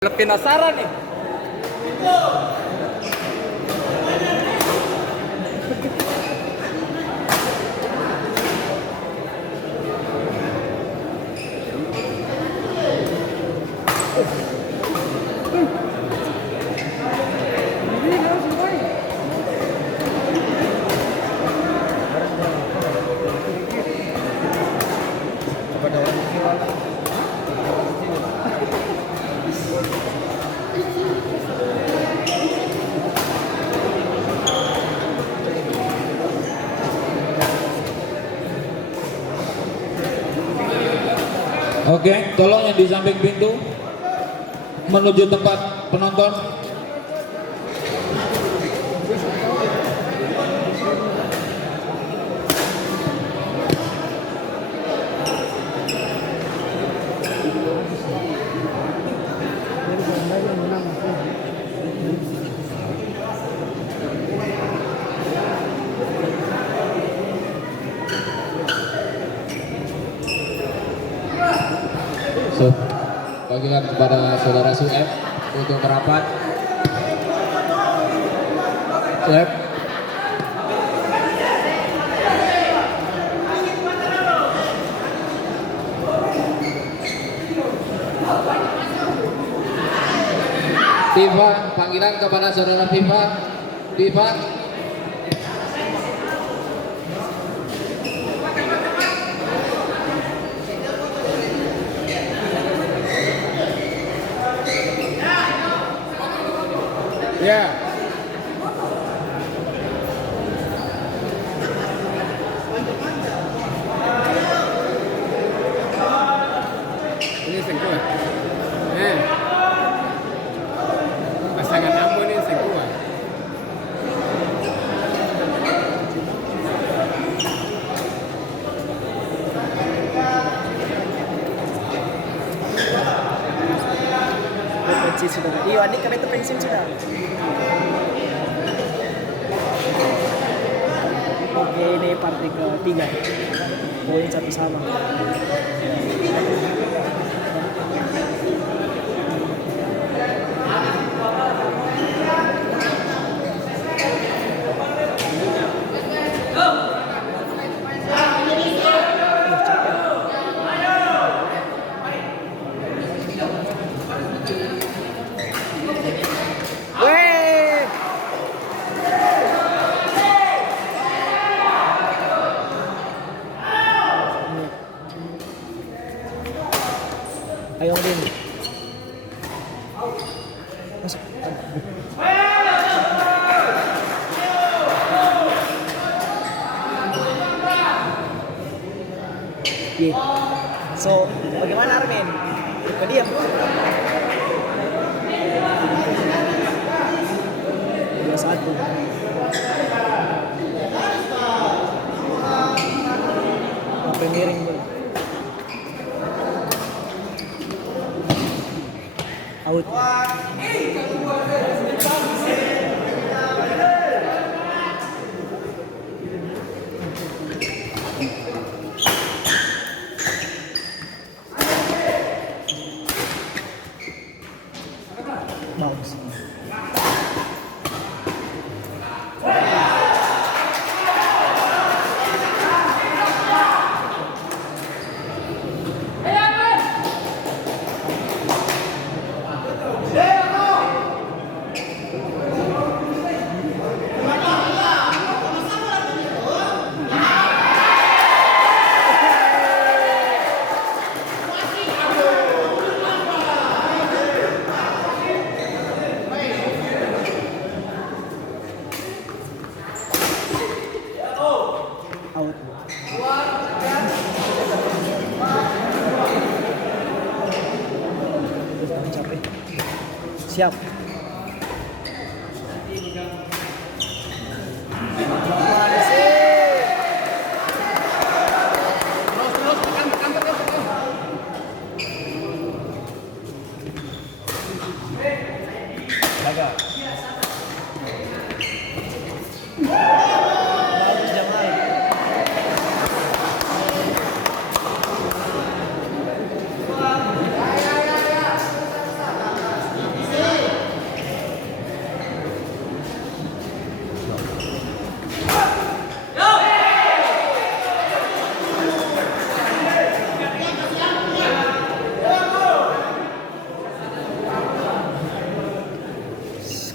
Penasaran nih. Oke, tolong yang di samping pintu menuju tempat penonton. Bagikan kepada saudara Sueb untuk merapat. Sueb. Viva, panggilan kepada saudara Viva. Viva. Ya. Ini sengkuh. Pasangan Ambon ini sengkuh. Pensi sudah. Iya, adik kami itu pensiun sudah. Oke, ini partai ketiga. Poin satu sama. Ayo Din. Masuk. Oke. So, bagaimana Armin? Kau diam. 2-1. Sampai miring dulu. Out. Bounce. Out. Capek. Siap. Jaga. Bagus Jamal.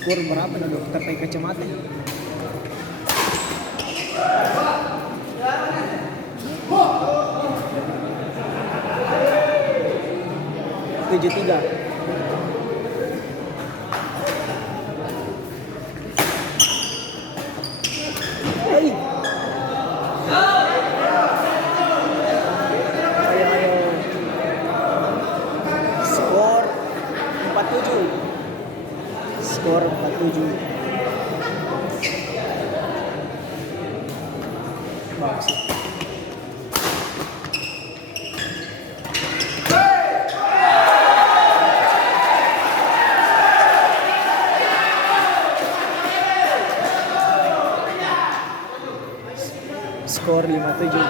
Skor berapa nih dokter pakai kacamata? 7-3. Hey. Ayo. Skor 47. Skor 47. Bagus. Skor 57.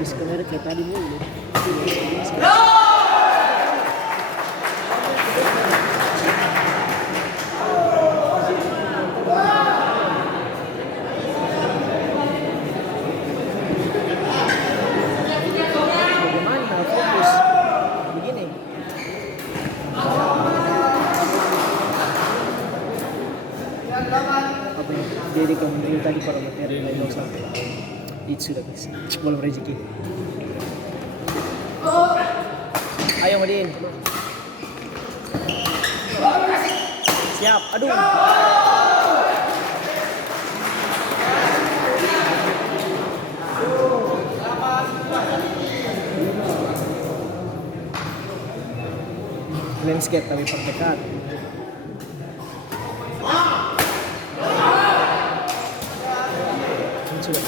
Sebenarnya kayak tadi mulu. Bagaimana fokus begini? Apa ya? Jadi kamu tadi kalau materi lain sampai itu sudah guys, belum rezeki. Ayo Madin. Siap. Aduh. Landscape tapi perdekat. Sudah.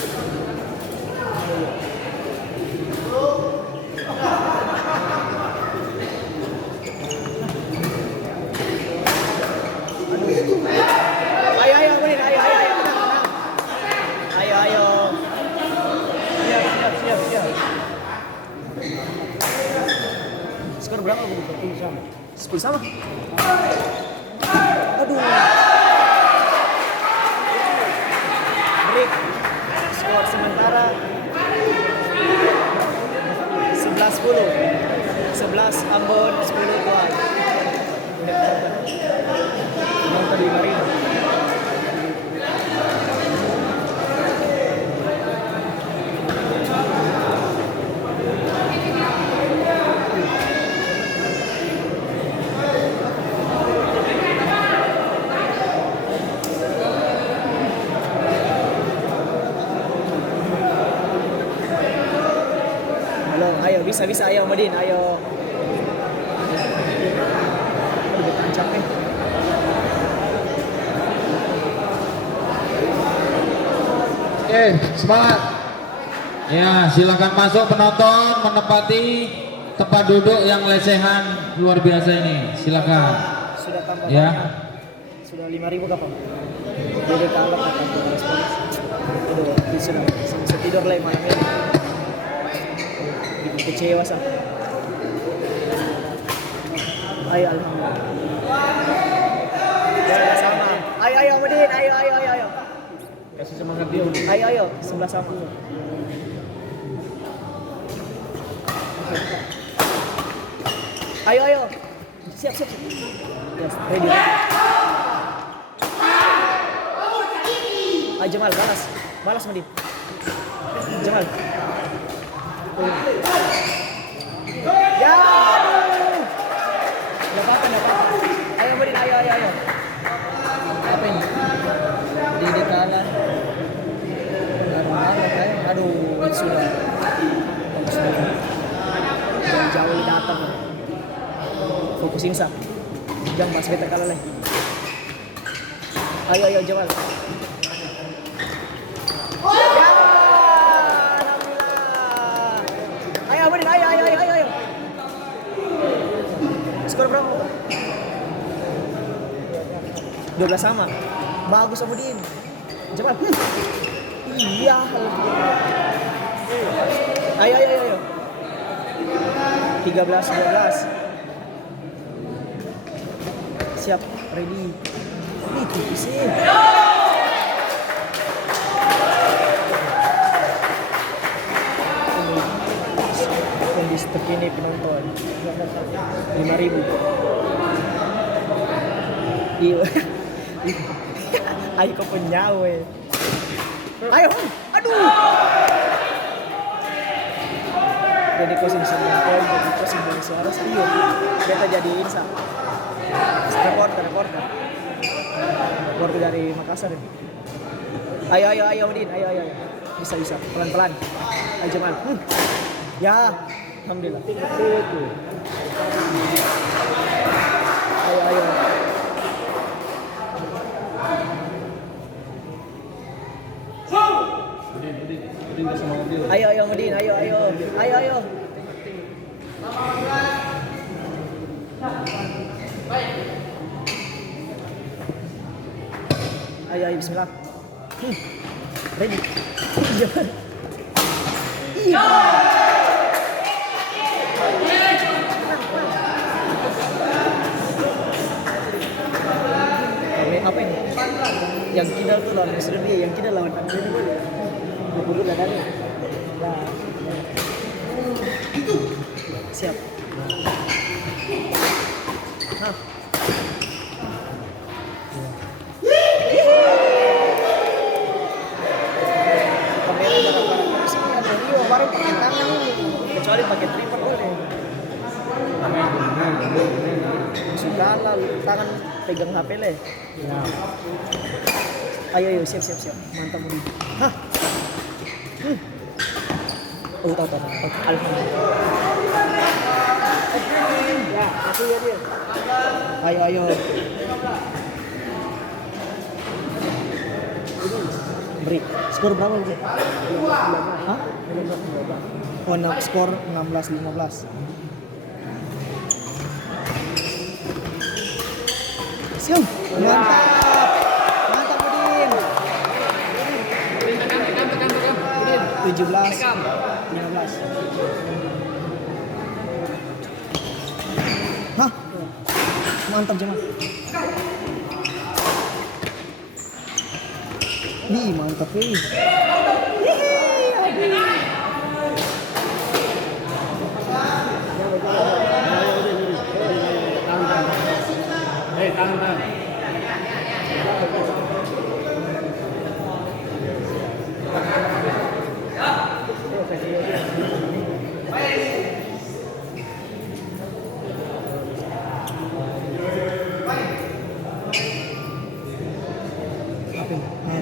Skor berapa Bu? 10 sama. 10 sama? Aduh. Break. Skor sementara 11-10. 11 Ambon, 10 Tuan. Nonton di Marino. Ayo bisa ayo Madin ayo. Udah tancap nih. Oke, semangat. Ya, silakan masuk penonton menempati tempat duduk yang lesehan luar biasa ini. Silakan. Sudah tambah ya. banyak. Sudah 5.000 kapan? Jadi tambah kapan? Aduh, sudah bisa tidur lagi malam ini. Kecewa sah. Ayo alhamdulillah. Ya sama. Ayo Madin, ayo. Kasih semangat dia. Ayo, sebelah sama. Ayo. Siap. Yes, ready. Ayo Jamal, balas Madin. Jamal. Ya, aduh. Nggak apa-apa. Ayo Madin, ayo. Apa ini? Di kanan. Aduh, sudah. Sinsa. Jangan mas beta kalah leh. Ayo Jamal. Ya, alhamdulillah. Ayo Abudin, ayo. Skor berapa? 12 sama. Bagus Abudin. Jamal. Iya. Ayo. 13. Siap, ready. Ini tipis sih. Kondisi terkini penonton 5.000. Iya. Ayo kau penyawe. Ayo, aduh. Jadi kau sini poin, jadi kau sini suara serius. Beta jadi Insa. Reporter dari Makassar. Ayo Udin, ayo. Bisa. Pelan-pelan. Ayo Jamal. Ya, alhamdulillah. Ayo. Udin kasih mau mobil. Ayo Udin, ayo. Ayo, bismillah. Ready. Jangan. Iya. Apa ini? Yang kidal tuh lawan Australia, yang kidal lawan Australia. Berburu dan ada. Nah. Siap. Hah. Kecuali pakai tripod boleh. Sudah lah, tangan pegang HP le. Ayo, siap. Mantap Budi. Hah. Oh, tahu. Alhamdulillah. Ya, aku ya dia. Ayo. Beri. Skor berapa sih? Hah? Oh, skor 16-15. Siap. Mantap Udin. 17-15. Hah? Mantap Jamal. Nih, mantap nih. Tangan.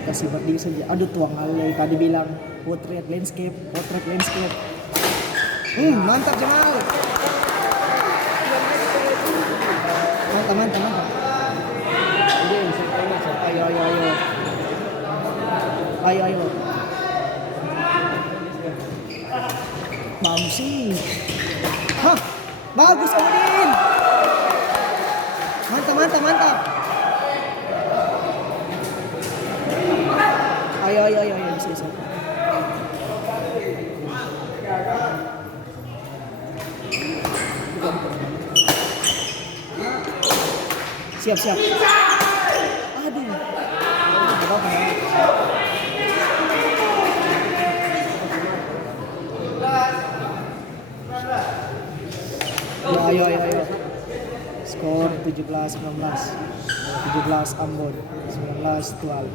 Kasih berdiri saja. Aduh tuang alay tadi bilang portrait landscape. Mantap Jamal. Mantap. Ayo. Bagus sih. Hah, bagus Odin. Mantap. Ayo, bisa. Siap. Aduh. Ayo. Skor 17-19. 17 Ambon, 19 Tual.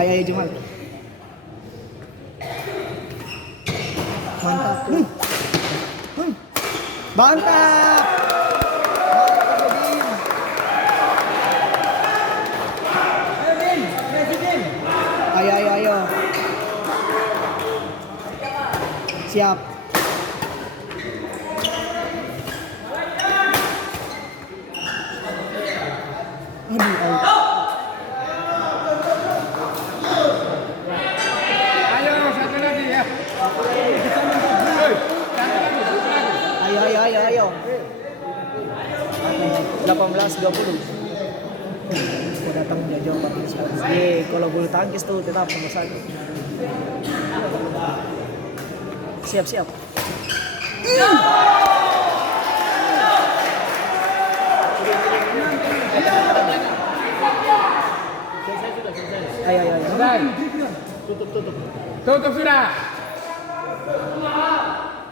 Ayo. Ayo Jamal. Mantap. Mantap. Ayo. Siap. Aduh, Ayo, satu lagi ya. ayo. 18-20. Mau datang menjajah 14. Kalau bulu tangkis tuh tetap nomor 1. Siap. Ayo. Selesai. Tutup sudah.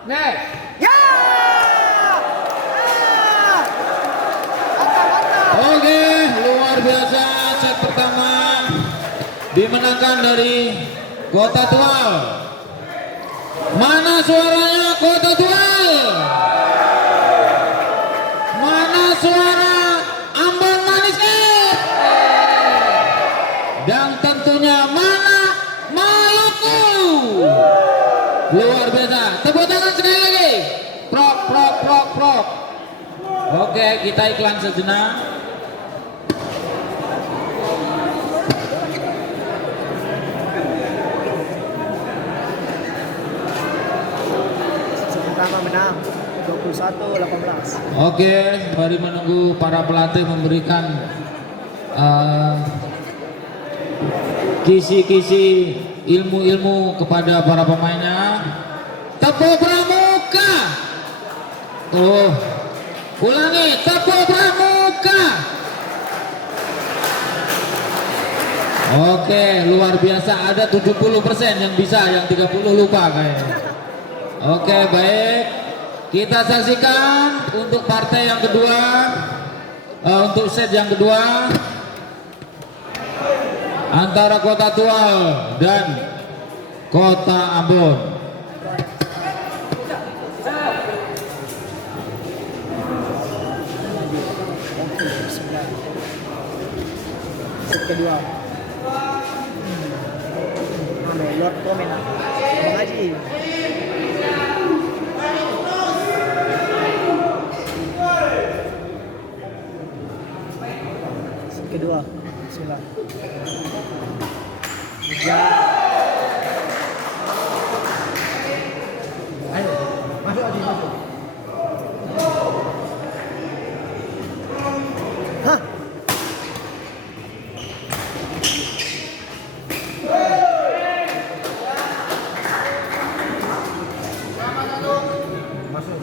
Nek. Ya! Oke, luar biasa. Set pertama dimenangkan dari Kota Tual. Mana suaranya Kota Tual? Mana suara Ambon Manisnya? Dan tentunya mana Maluku? Luar biasa. Tepuk tangan sekali lagi. Prok. Oke, kita iklan sejenak. Pertama menang 21-18. Oke, mari menunggu para pelatih memberikan kisi-kisi ilmu-ilmu kepada para pemainnya. Tepo Pramuka. Tuh. Ulangi, Tepo Pramuka. Oke, luar biasa. Ada 70% yang bisa, yang 30 lupa kayaknya. Oke, baik. Kita saksikan untuk partai yang kedua, untuk set yang kedua antara Kota Tual dan Kota Ambon. Set kedua. Lord komen. Bang Haji. Kedua, bismillah. Ya. Ayo, masuk Adi, masuk. Hah? Masuk.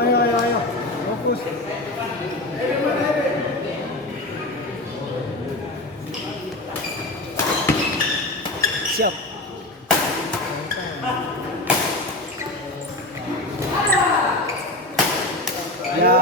Ayo, fokus. Siap. Ya.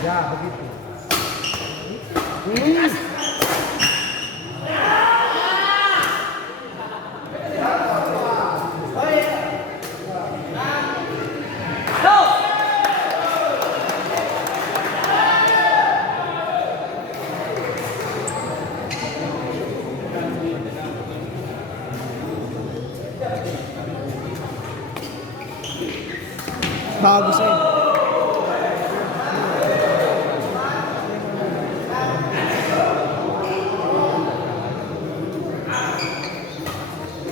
Ya, begitu. Bagus ya.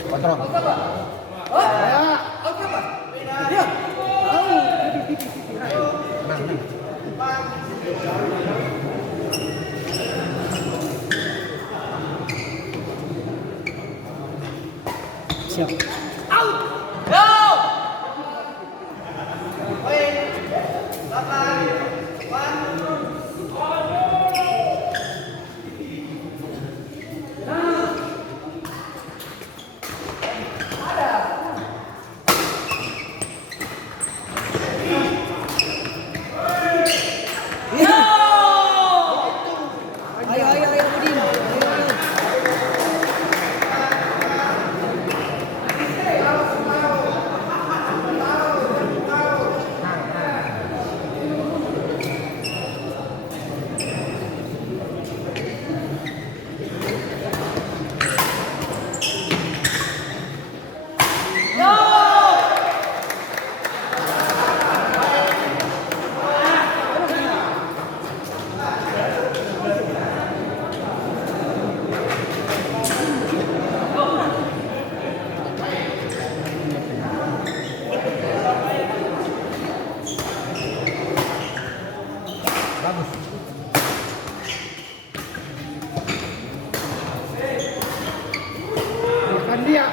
Kontrol. Siap. Ayo, Budin. Ayo. Makan dia.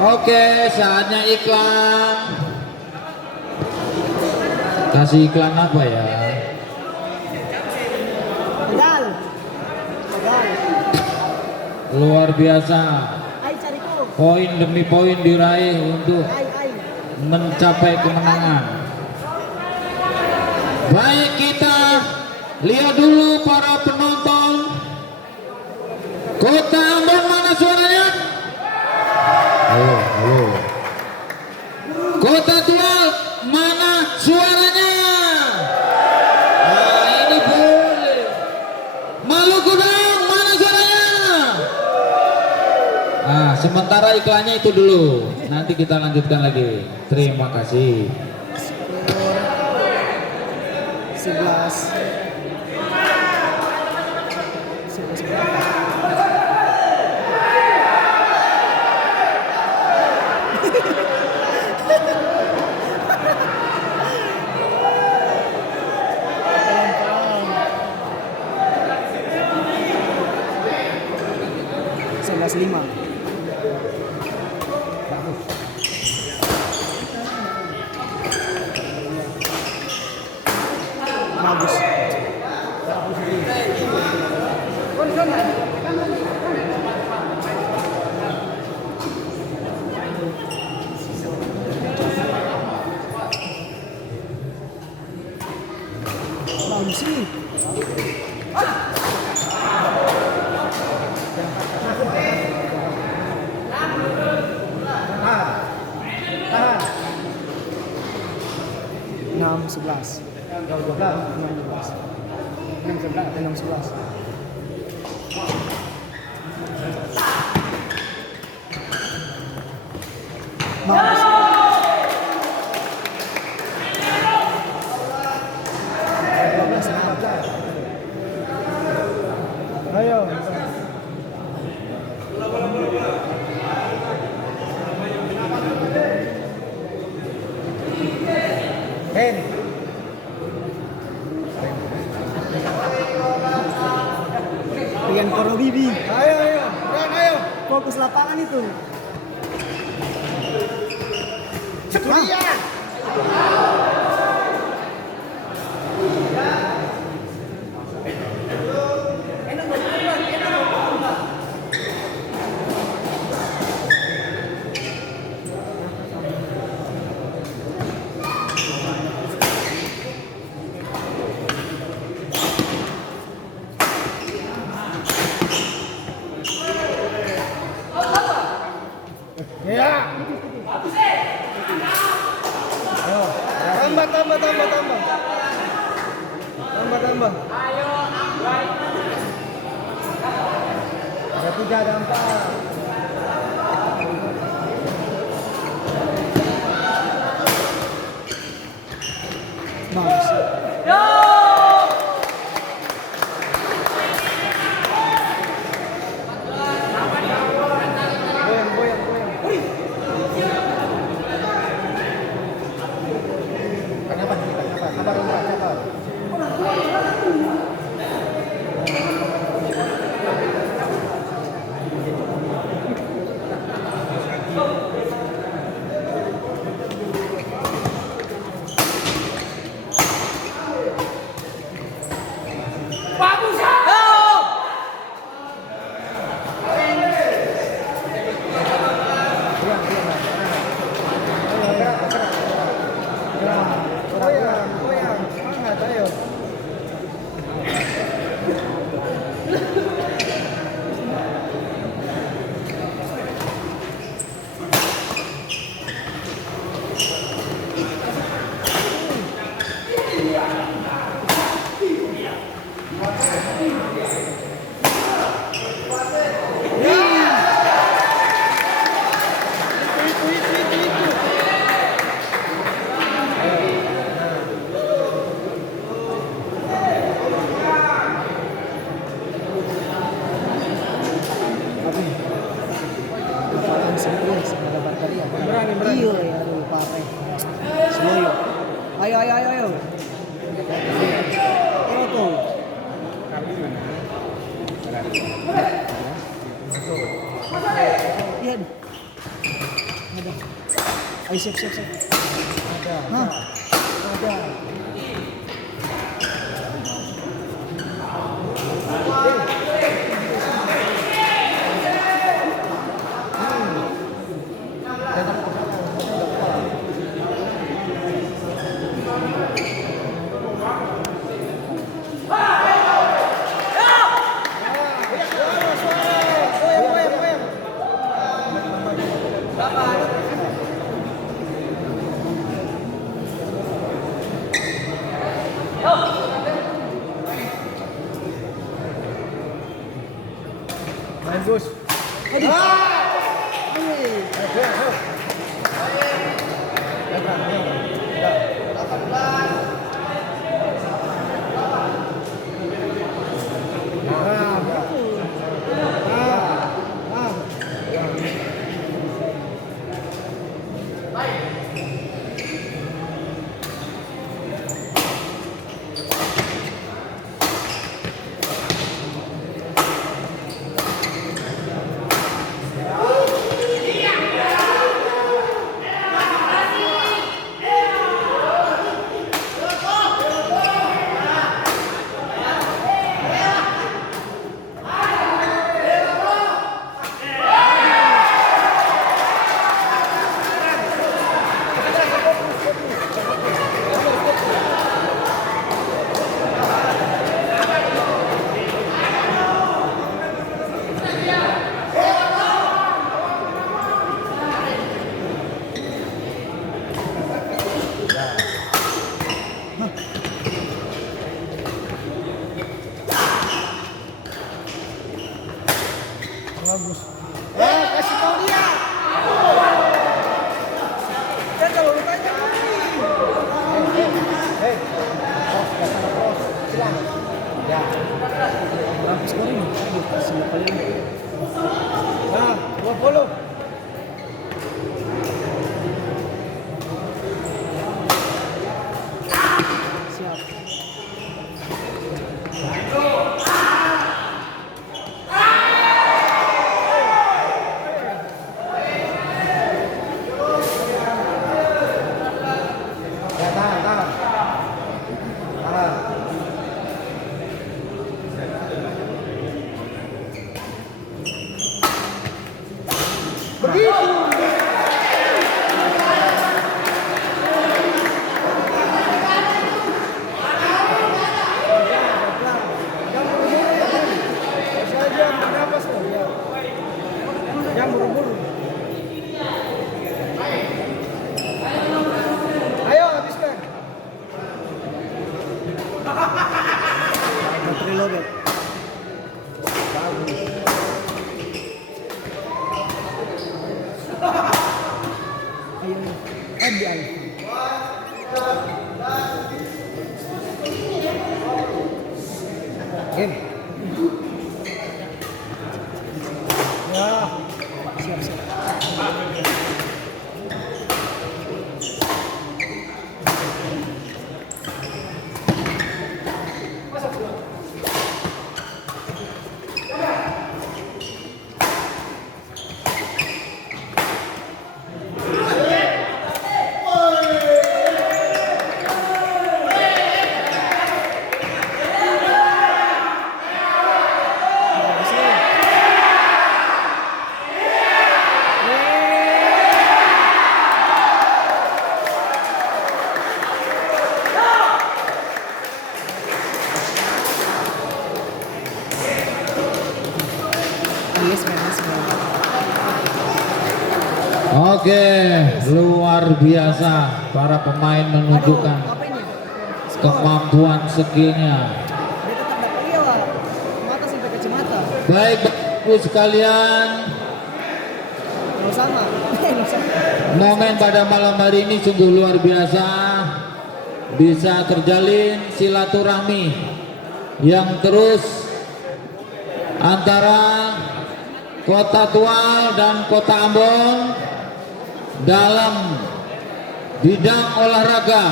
Oke, saatnya iklan. Kasih iklan apa ya? Pedal. Luar biasa. Ai cariku. Poin demi poin diraih untuk Ai. mencapai kemenangan. Baik, kita lihat dulu para penonton. Kota Ambon mana suaranya? Halo. Kota Tual mana suaranya? Nah, ini boleh. Maluku Dayung mana suaranya? Nah, sementara iklannya itu dulu. Nanti kita lanjutkan lagi. Terima kasih. 11 berapa? Sebelas lima. Bagus. Bagus nih. Enam 11. 6-11. Bagus. Ayo. Ben. Rian Koro Bibi. Ayo. Ayo. Fokus lapangan itu. Rian. tambah. Ada 3, ada 4. Bagus. Goyang. Kenapa? Sabar, Umrah, sabar. Goyang. Semangat, ayo. Parang serius pada bateria. Berani. Iya, ya, aduh, parah. Seloyo. Ayo. Ayo tuh. Iya. Ada. Ayo siap. Ada. Goyang. Main Gus. Aduh. Bagus. Kasih tahu dia. Dan kalau lu tanya Hei. Silang. Ya. Berapa skor ini? Aduh, kasih paling. Nah, 20. Siap. Ya, tahan. Begitu. lobet. Ayo, Adi ayo. Game. Ya. Siap siap. Yes, man. Oke, luar biasa para pemain menunjukkan Apa ini? kemampuan skillnya. Dia tetap dapat iya lah. Mata sampai kacamata. Baik Bapak-Ibu sekalian, Nggak sama. Nggak sama. momen pada malam hari ini sungguh luar biasa. Bisa terjalin silaturahmi yang terus antara Kota Tual dan Kota Ambon dalam bidang olahraga,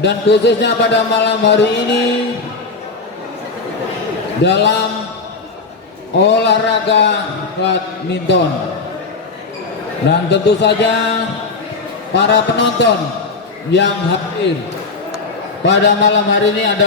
dan khususnya pada malam hari ini dalam olahraga badminton. Dan tentu saja para penonton yang hadir pada malam hari ini adalah